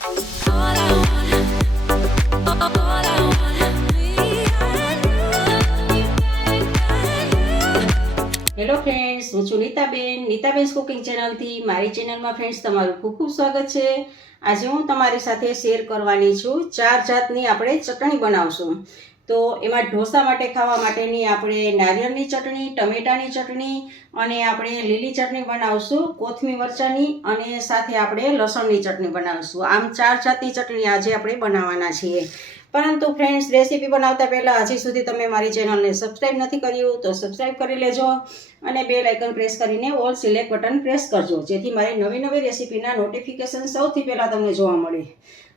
Hello friends, હું છું Nitaben cooking ચેનલથી. મારી ચેનલમાં ફ્રેન્ડ્સ તમારું ખૂબ ખૂબ સ્વાગત છે. આજે હું તમારી સાથે શેર કરવાની છું 4 જાતની આપણે ચટણી બનાવશું. તો એમાં ઢોસા માટે ખાવા માટેની આપણે નારિયેળની ચટણી, ટમેટાની ચટણી અને આપણે લીલી ચટણી બનાવશું, કોથમીર મરચાંની, અને સાથે આપણે લસણની ચટણી બનાવશું. આમ 4 જાતની ચટણી આજે આપણે બનાવવાના છીએ. પરંતુ ફ્રેન્ડ્સ, રેસીપી બનાવતા પહેલાં હજી સુધી તમે મારી ચેનલને સબસ્ક્રાઈબ નથી કર્યું તો સબસ્ક્રાઈબ કરી લેજો અને બેલ આઇકન પ્રેસ કરીને ઓલ સિલેક્ટ બટન પ્રેસ કરજો, જેથી મારી નવી રેસીપીના નોટિફિકેશન સૌથી પહેલાં તમને જોવા મળે.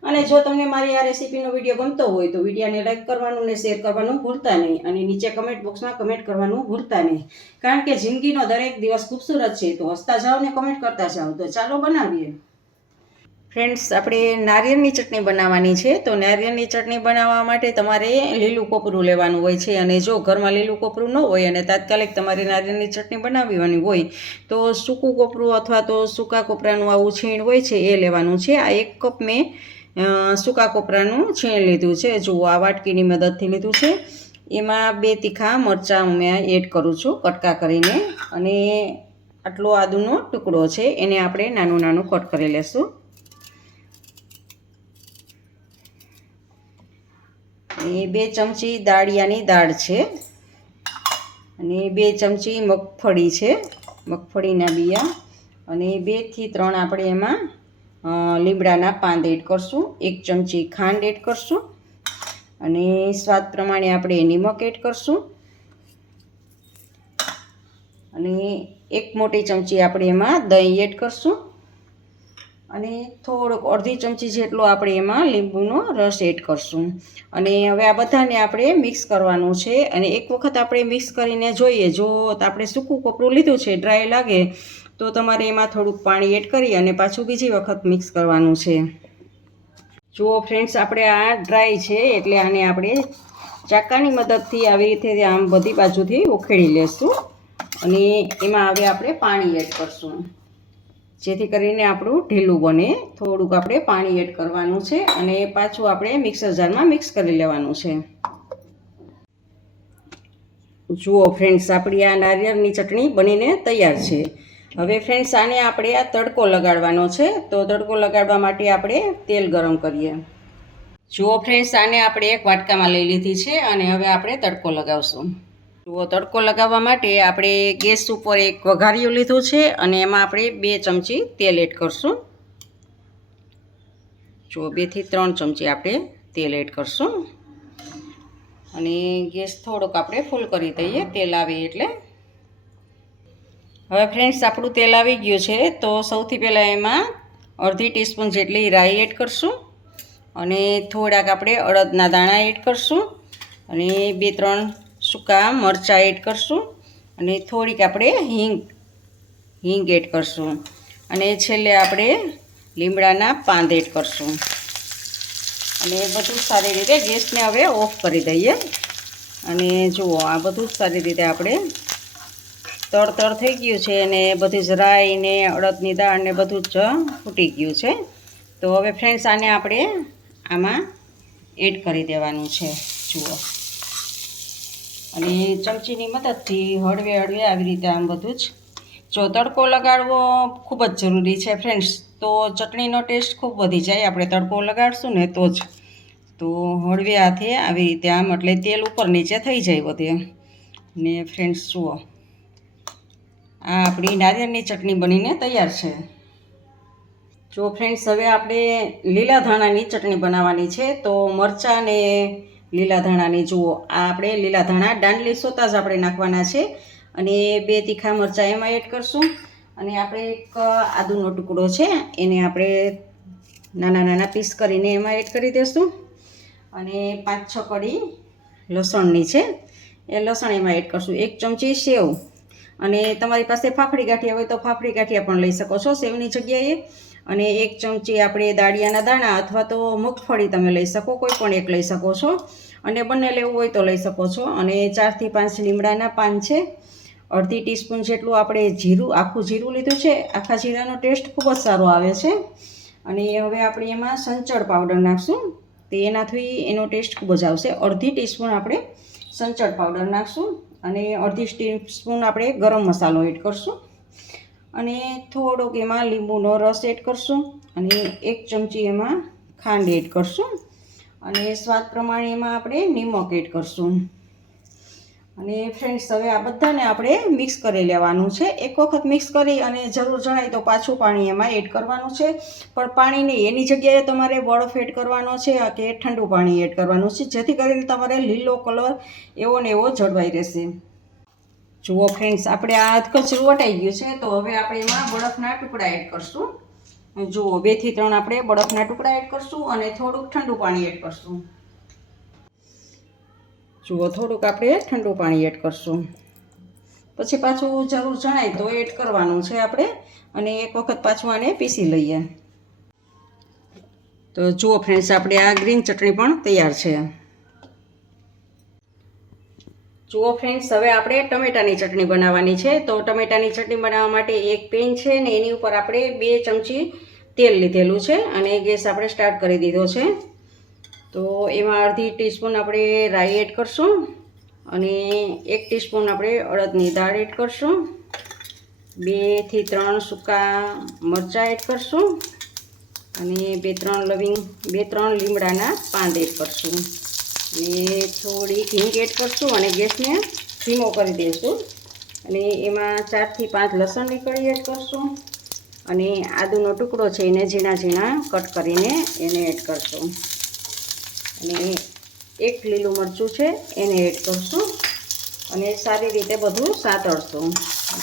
અને જો તમને મારી આ રેસીપીનો વિડીયો ગમતો હોય તો વિડીયોને લાઈક કરવાનું ને શેર કરવાનું ભૂલતા નહીં, અને નીચે કમેન્ટ બોક્સમાં કમેન્ટ કરવાનું ભૂલતા નહીં, કારણ કે જિંદગીનો દરેક દિવસ ખૂબસૂરત છે. તો હસતા જાઓ ને કમેન્ટ કરતા જાઓ. તો ચાલો બનાવીએ. ફ્રેન્ડ્સ, આપણે નારિયેળની ચટણી બનાવવાની છે. તો નારિયેળની ચટણી બનાવવા માટે તમારે લીલું કોપરું લેવાનું હોય છે, અને જો ઘરમાં લીલું કોપરું ન હોય અને તાત્કાલિક તમારે નારિયેળની ચટણી બનાવવાની હોય તો સૂકું કોપરું અથવા તો સૂકા કોપરાનું આવું છીણ હોય છે એ લેવાનું છે. આ 1 કપ મેં સૂકા કોપરાનું છીણ લીધું છે. જુઓ, આ વાટકીની મદદથી લીધું છે. એમાં 2 તીખા મરચાં મેં એડ કરું છું કટકા કરીને, અને આટલો આદુનો ટુકડો છે એને આપણે નાનું નાનું કટ કરી લેશું. એ 2 ચમચી દાળિયાની દાળ છે, અને 2 ચમચી મગફળી છે, મગફળીના બિયા, અને 2 થી 3 આપણે એમાં લીમડાના પાન એડ કરશું. 1 ચમચી ખાંડ એડ કરશું, અને સ્વાદ પ્રમાણે આપણે નિમક એડ કરશું, અને 1 મોટી ચમચી આપણે એમાં દહીં એડ કરશું, અને થોડોક અડધી ચમચી જેટલો આપણે એમાં લીંબુનો રસ એડ કરશું. અને હવે આ બધાને આપણે મિક્સ કરવાનું છે. અને એક વખત આપણે મિક્સ કરીને જોઈએ, જો આપણે સૂકું કોપરું લીધું છે, ડ્રાય લાગે તો તમારે એમાં થોડુંક પાણી એડ કરી અને પાછું બીજી વખત મિક્સ કરવાનું છે. જુઓ ફ્રેન્ડ્સ, આપણે આ ડ્રાય છે એટલે આને આપણે ચાકાની મદદથી આવી રીતે આમ બધી બાજુથી ઉખેડી લેશું, અને એમાં હવે આપણે પાણી એડ કરશું, જેથી કરીને આપણું ઢીલું બને. થોડુંક આપણે પાણી એડ કરવાનું છે, અને પાછું આપણે મિક્સર જારમાં મિક્સ કરી લેવાનું છે. જુઓ ફ્રેન્ડ્સ, આપણી આ નારિયેળની ચટણી બનીને તૈયાર છે. હવે ફ્રેન્ડ્સ, આને આપણે આ તડકો લગાડવાનો છે. તો તડકો લગાડવા માટે આપણે તેલ ગરમ કરીએ. જુઓ ફ્રેન્ડ્સ, આને આપણે એક વાટકામાં લઈ લીધી છે, અને હવે આપણે તડકો લગાવશું. જુઓ, તડકો લગાવવા માટે આપણે ગેસ ઉપર એક વઘારિયું લીધું છે, અને એમાં આપણે 2 ચમચી તેલ એડ કરશું. જુઓ, 2 થી 3 ચમચી આપણે તેલ એડ કરશું, અને ગેસ થોડોક આપણે ફૂલ કરી દઈએ તેલ આવે એટલે. હવે ફ્રેન્ડ્સ, આપણું તેલ આવી ગયું છે, તો સૌથી પહેલાં એમાં અડધી ટીસ્પૂન જેટલી રાઈ એડ કરશું, અને થોડાક આપણે અડદના દાણા એડ કરશું, અને 2-3 સૂકા મરચાં એડ કરશું, અને થોડીક આપણે હિંગ એડ કરશું, અને છેલ્લે આપણે લીમડાના પાન એડ કરશું. અને બધું સારી રીતે ગેસને હવે ઓફ કરી દઈએ. અને જુઓ, આ બધું સારી રીતે આપણે તળ થઈ ગયું છે, અને બધી જ રાઈ ને અડદની દાળ ને બધું જ ફૂટી ગયું છે. તો હવે ફ્રેન્ડ્સ, આને આપણે આમાં એડ કરી દેવાનું છે. જુઓ, અને ચમચીની મદદથી હળવે આવી રીતે આમ બધું જ. જો તડકો લગાડવો ખૂબ જ જરૂરી છે ફ્રેન્ડ્સ, તો ચટણીનો ટેસ્ટ ખૂબ વધી જાય. આપણે તડકો લગાડશું ને તો જ. તો હળવે હાથે આવી રીતે આમ, એટલે તેલ ઉપર નીચે થઈ જાય બધે. ને ફ્રેન્ડ્સ, જુઓ, આ આપણી નારિયેળની ચટણી બનીને તૈયાર છે. જો ફ્રેન્ડ્સ, હવે આપણે લીલા ધાણાની ચટણી બનાવવાની છે. તો મરચાં ને લીલા ધાણાની, જુઓ, આ આપણે લીલા ધાણા દાંડલી સોતા જ આપણે નાખવાના છે, અને 2 તીખા મરચાં એમાં એડ કરશું, અને આપણે એક આદુનો ટુકડો છે એને આપણે નાના નાના પીસ કરીને એમાં એડ કરી દઈશું, અને 5-6 કળી લસણની છે એ લસણ એમાં એડ કરશું. 1 ચમચી સેવ, અને તમારી પાસે ફાફડી ગાંઠિયા હોય તો ફાફડી ગાંઠિયા પણ લઈ શકો છો સેવની જગ્યાએ. અને 1 ચમચી આપણે દાળિયાના દાણા અથવા તો મગફળી તમે લઈ શકો, કોઈ પણ એક લઈ શકો છો, અને બંને લેવું હોય તો લઈ શકો છો. અને 4 થી 5 લીમડાના પાન છે, અડધી ટીસ્પૂન જેટલું આપણે જીરું, આખું જીરું લીધું છે. આખા જીરાનો ટેસ્ટ ખૂબ જ સારો આવે છે. અને હવે આપણે એમાં સંચળ પાવડર નાખશું, તો એનાથી એનો ટેસ્ટ ખૂબ જ આવશે. અડધી ટીસ્પૂન આપણે સંચળ પાવડર નાખશું અને અડધી ટીસ્પૂન આપણે ગરમ મસાલો એડ કરશું અને થોડોક એમાં લીંબુનો રસ એડ કરશું અને 1 ચમચી એમાં ખાંડ એડ કરશું અને સ્વાદ પ્રમાણે એમાં આપણે નિમક એડ કરશું. અને ફ્રેન્ડ્સ હવે આ બધાને આપણે મિક્સ કરી લેવાનું છે. એક વખત મિક્સ કરી અને જરૂર જણાય તો પાછું પાણી એમાં એડ કરવાનું છે, પણ પાણી નહીં, એની જગ્યાએ તમારે બરફ એડ કરવાનો છે કે ઠંડુ પાણી એડ કરવાનું છે, જેથી કરીને તમારે લીલો કલર એવો ને એવો જળવાઈ રહેશે. જુઓ ફ્રેન્ડ્સ, આપણે આ કચરું વટાઈ ગયું છે, તો હવે આપણે એમાં બરફના ટુકડા એડ કરશું. જુઓ 2 થી 3 આપણે બરફના ટુકડા એડ કરશું અને થોડુંક ઠંડુ પાણી એડ કરશું. જુઓ થોડુંક આપણે ઠંડુ પાણી એડ કરશું, પછી પાછું જરૂર જણાય તો એડ કરવાનું છે આપણે, અને એક વખત પાછું આને પીસી લઈએ. તો જુઓ ફ્રેન્ડ્સ, આપણે આ ગ્રીન ચટણી પણ તૈયાર છે. જુઓ ફ્રેન્ડ્સ, હવે આપણે ટમેટાની ચટણી બનાવવાની છે. તો ટમેટાની ચટણી બનાવવા માટે એક પેન છે ને એની ઉપર આપણે 2 ચમચી તેલ લીધેલું છે અને ગેસ આપણે સ્ટાર્ટ કરી દીધો છે. તો એમાં અડધી ટીસ્પૂન આપણે રાઈ એડ કરશું અને 1 ટીસ્પૂન આપણે અડદની દાળ એડ કરશું, 2 થી 3 સૂકા મરચાં એડ કરશું અને 2-3 લીમડાના પાન એડ કરશું અને થોડી હિંગ એડ કરશું અને ગેસને ધીમો કરી દઈશું. અને એમાં 4 થી 5 લસણની કળી એડ કરશું અને આદુનો ટુકડો છે એને ઝીણા ઝીણા કટ કરીને એને એડ કરશું અને 1 લીલું મરચું છે એને એડ કરશું અને સારી રીતે બધું સાતળશું.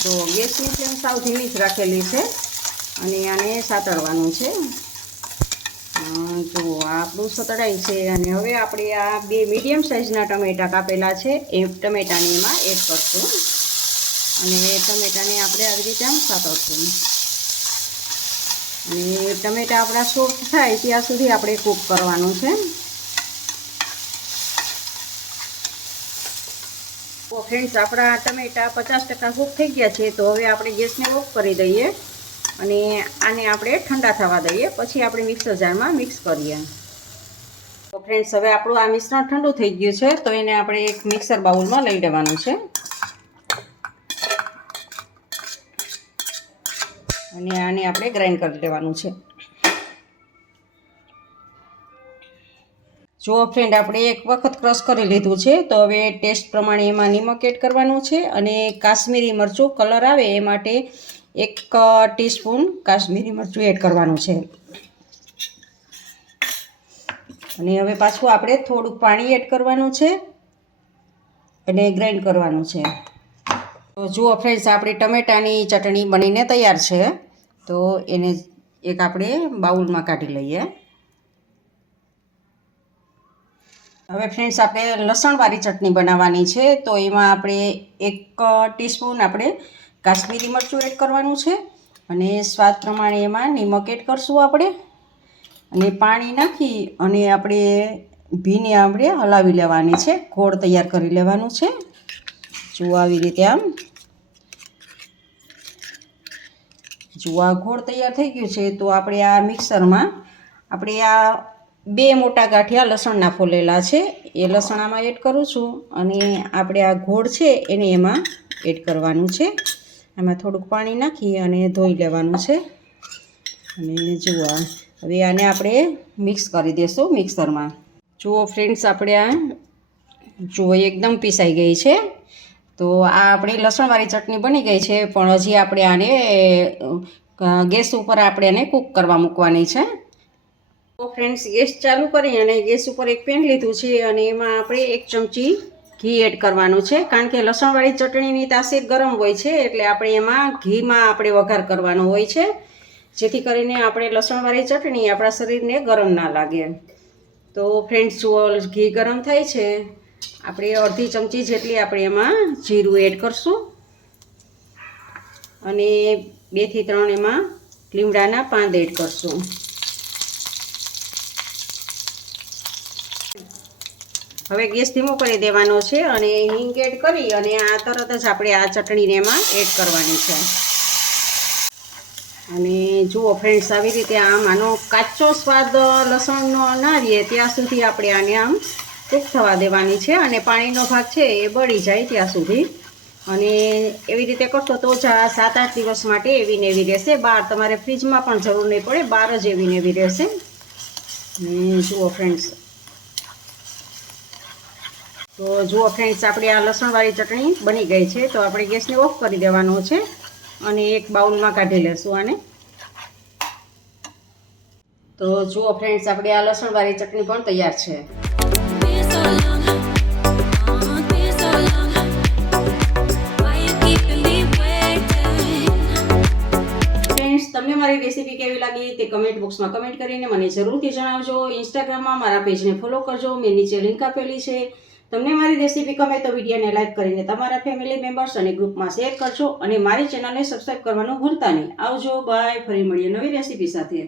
તો ગેસની ફ્લેમ સાવ ધીમી જ રાખેલી છે અને આને સાતળવાનું છે. જો આપણું સતળાય છે અને હવે આપણે આ 2 મીડિયમ સાઇઝના ટમેટાં કાપેલા છે એ ટમેટાને એમાં એડ કરશું અને ટમેટાને આપણે આવી રીતે આમ સાતળશું અને ટમેટાં આપણા સોફ્ટ થાય ત્યાં સુધી આપણે કૂક કરવાનું છે. તો ફ્રેન્ડ્સ, આપણા ટમેટાં 50% કૂક થઈ ગયા છે, તો હવે આપણે ગેસને ઓફ કરી દઈએ અને આને આપણે ઠંડા થવા દઈએ, પછી આપણે મિક્સર જારમાં મિક્સ કરીએ. તો ફ્રેન્ડ્સ, હવે આપણું આ મિશ્રણ ઠંડુ થઈ ગયું છે, તો એને આપણે એક મિક્સર બાઉલમાં લઈ લેવાનું છે અને આને આપણે ગ્રાઇન્ડ કરી લેવાનું છે. જો ફ્રેન્ડ, આપણે એક વખત ક્રશ કરી લીધું છે, તો હવે ટેસ્ટ પ્રમાણે એમાં નિમક એડ કરવાનું છે અને કાશ્મીરી મરચું કલર આવે એ માટે 1 ટીસ્પૂન કાશ્મીરી મરચું એડ કરવાનું છે અને હવે પાછું આપણે થોડુંક પાણી એડ કરવાનું છે અને ગ્રાઇન્ડ કરવાનું છે. તો જુઓ ફ્રેન્ડ્સ, આપણી ટમેટાની ચટણી બનીને તૈયાર છે, તો એને એક આપણે બાઉલમાં કાઢી લઈએ. હવે ફ્રેન્ડ્સ, આપણે લસણવાળી ચટણી બનાવવાની છે, તો એમાં આપણે 1 ટીસ્પૂન આપણે કાશ્મીરી મરચું એડ કરવાનું છે અને સ્વાદ પ્રમાણે એમાં નિમક એડ કરશું આપણે અને પાણી નાખી અને આપણે ભીને આપણે હલાવી લેવાની છે. ગોળ તૈયાર કરી લેવાનું છે. જુઓ આવી રીતે આમ જુઓ ગોળ તૈયાર થઈ ગયું છે, તો આપણે આ મિક્સરમાં આપણે આ 2 મોટા ગાંઠિયા લસણના ફોલેલા છે એ લસણ આમાં એડ કરું છું અને આપણે આ ગોળ છે એને એમાં એડ કરવાનું છે. આમાં થોડુંક પાણી નાખી અને ધોઈ લેવાનું છે અને જુઓ હવે આને આપણે મિક્સ કરી દઈશું મિક્સરમાં. જુઓ ફ્રેન્ડ્સ, આપણે આ જુઓ એકદમ પીસાઈ ગઈ છે, તો આ આપણી લસણવાળી ચટણી બની ગઈ છે, પણ હજી આપણે આને ગેસ ઉપર આપણે આને કૂક કરવા મૂકવાની છે. તો ફ્રેન્ડ્સ, ગેસ ચાલુ કરી અને ગેસ ઉપર એક પેન લીધું છે અને એમાં આપણે 1 ચમચી ઘી એડ કરવાનું છે, કારણ કે લસણવાળી ચટણીની તાસીર ગરમ હોય છે, એટલે આપણે એમાં ઘીમાં આપણે વઘાર કરવાનો હોય છે, જેથી કરીને આપણે લસણવાળી ચટણી આપણા શરીરને ગરમ ના લાગે. તો ફ્રેન્ડ્સ, જુઓ ઘી ગરમ થાય છે, આપણે અડધી ચમચી જેટલી આપણે એમાં જીરું એડ કરશું અને 2 થી 3 એમાં લીમડાના પાન એડ કરશું. હવે ગેસ ધીમો કરી દેવાનો છે અને હિંગ એડ કરી અને આ તરત જ આપણે આ ચટણીને એમાં એડ કરવાની છે. અને જુઓ ફ્રેન્ડ્સ, આવી રીતે આનો કાચો સ્વાદ લસણનો ના રહે ત્યાં સુધી આપણે આને આમ કૂક થવા દેવાની છે. અને પાણીનો ભાગ છે એ બળી જાય ત્યાં સુધી. અને એવી રીતે કરશો તો 7-8 દિવસ માટે એવી ને એવી રહેશે. બહાર તમારે ફ્રીજમાં પણ જરૂર નહીં પડે, બહાર જ એવી ને એવી રહેશે. જુઓ ફ્રેન્ડ્સ, તો જુઓ ફ્રેન્ડ્સ, આપણી આ લસણવાળી ચટણી બની ગઈ છે. તો આપણે ગેસને ઓફ કરી દેવાનો છે અને એક બાઉલમાં કાઢી લેશું આને. તો જુઓ ફ્રેન્ડ્સ, આપણી આ લસણવાળી ચટણી પણ તૈયાર છે. તમને મારી રેસીપી કેવી લાગી તે કમેન્ટ બોક્સમાં કમેન્ટ કરીને મને જરૂરથી જણાવજો. ઇન્સ્ટાગ્રામમાં મારા પેજને ફોલો કરજો, મેં નીચે લિંક આપેલી છે. તમને મારી રેસીપી ગમે તો વિડીયોને લાઈક કરીને તમારા ફેમિલી મેમ્બર્સ અને ગ્રુપમાં શેર કરજો. અને મારી ચેનલને સબસ્ક્રાઈબ કરવાનું ભૂલતા નહીં. આવજો, બાય. ફરી મળીએ નવી રેસીપી સાથે.